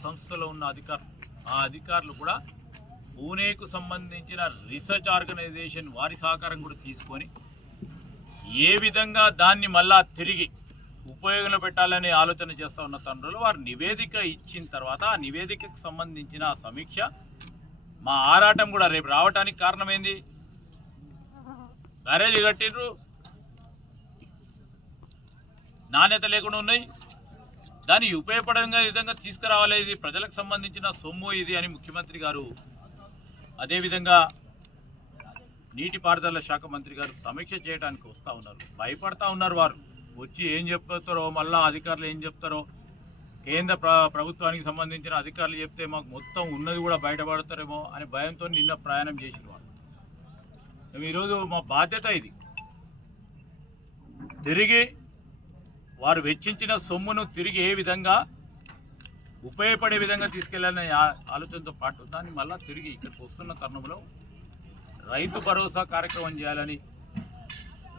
సంస్థలో ఉన్న అధికారులు కూడా పూణేకు సంబంధించిన రీసెర్చ్ ఆర్గనైజేషన్ వారి సహకారం కూడా తీసుకొని ఏ విధంగా దాన్ని మళ్ళా తిరిగి ఉపయోగంలో పెట్టాలని ఆలోచన చేస్తూ ఉన్న తండ్రులు వారు నివేదిక ఇచ్చిన తర్వాత ఆ నివేదికకు సంబంధించిన సమీక్ష మా ఆరాటం కూడా రేపు రావడానికి కారణమైంది. బ్యారేజీ కట్టిండ్రు, నాణ్యత లేకుండా ఉన్నాయి, దాన్ని ఉపయోగపడే విధంగా తీసుకురావాలి, ఇది ప్రజలకు సంబంధించిన సొమ్ము ఇది అని ముఖ్యమంత్రి గారు, అదేవిధంగా నీటిపారుదల శాఖ మంత్రి గారు సమీక్ష చేయడానికి వస్తూ ఉన్నారు. భయపడతా ఉన్నారు వారు, వచ్చి ఏం చెప్తారో మళ్ళా అధికారులు ఏం చెప్తారో, కేంద్ర ప్రభుత్వానికి సంబంధించిన అధికారులు చెప్తే మాకు మొత్తం ఉన్నది కూడా బయటపడతారేమో అనే భయంతో నిన్న ప్రయాణం చేసిన వారు. ఈరోజు మా బాధ్యత ఇది, తిరిగి వారు వెచ్చించిన సొమ్మును తిరిగి ఏ విధంగా ఉపయోగపడే విధంగా తీసుకెళ్లాలనే ఆలోచనతో పాటు దాన్ని మళ్ళా తిరిగి ఇక్కడికి వస్తున్న తరుణంలో రైతు భరోసా కార్యక్రమం చేయాలని,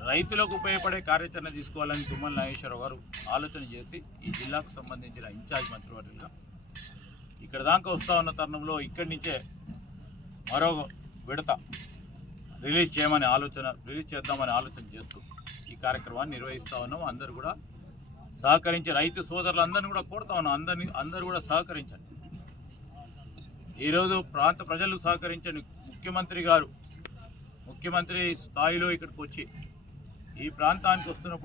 రైతులకు ఉపయోగపడే కార్యాచరణ తీసుకోవాలని తుమ్మల నాగేశ్వరరావు గారు ఆలోచన చేసి ఈ జిల్లాకు సంబంధించిన ఇన్ఛార్జ్ మంత్రివర్యులుగా ఇక్కడ దాకా వస్తూ ఉన్న తరుణంలో ఇక్కడి నుంచే మరో విడత రిలీజ్ చేద్దామని ఆలోచన చేస్తూ ఈ కార్యక్రమాన్ని నిర్వహిస్తూ ఉన్నాం. అందరూ కూడా సహకరించి, రైతు సోదరులందరినీ కూడా కోరుతా ఉన్నాం, అందరూ కూడా సహకరించండి. ఈరోజు ప్రాంత ప్రజలు సహకరించండి. ముఖ్యమంత్రి స్థాయిలో ఇక్కడికి వచ్చి ఈ ప్రాంతానికి వస్తున్నప్పుడు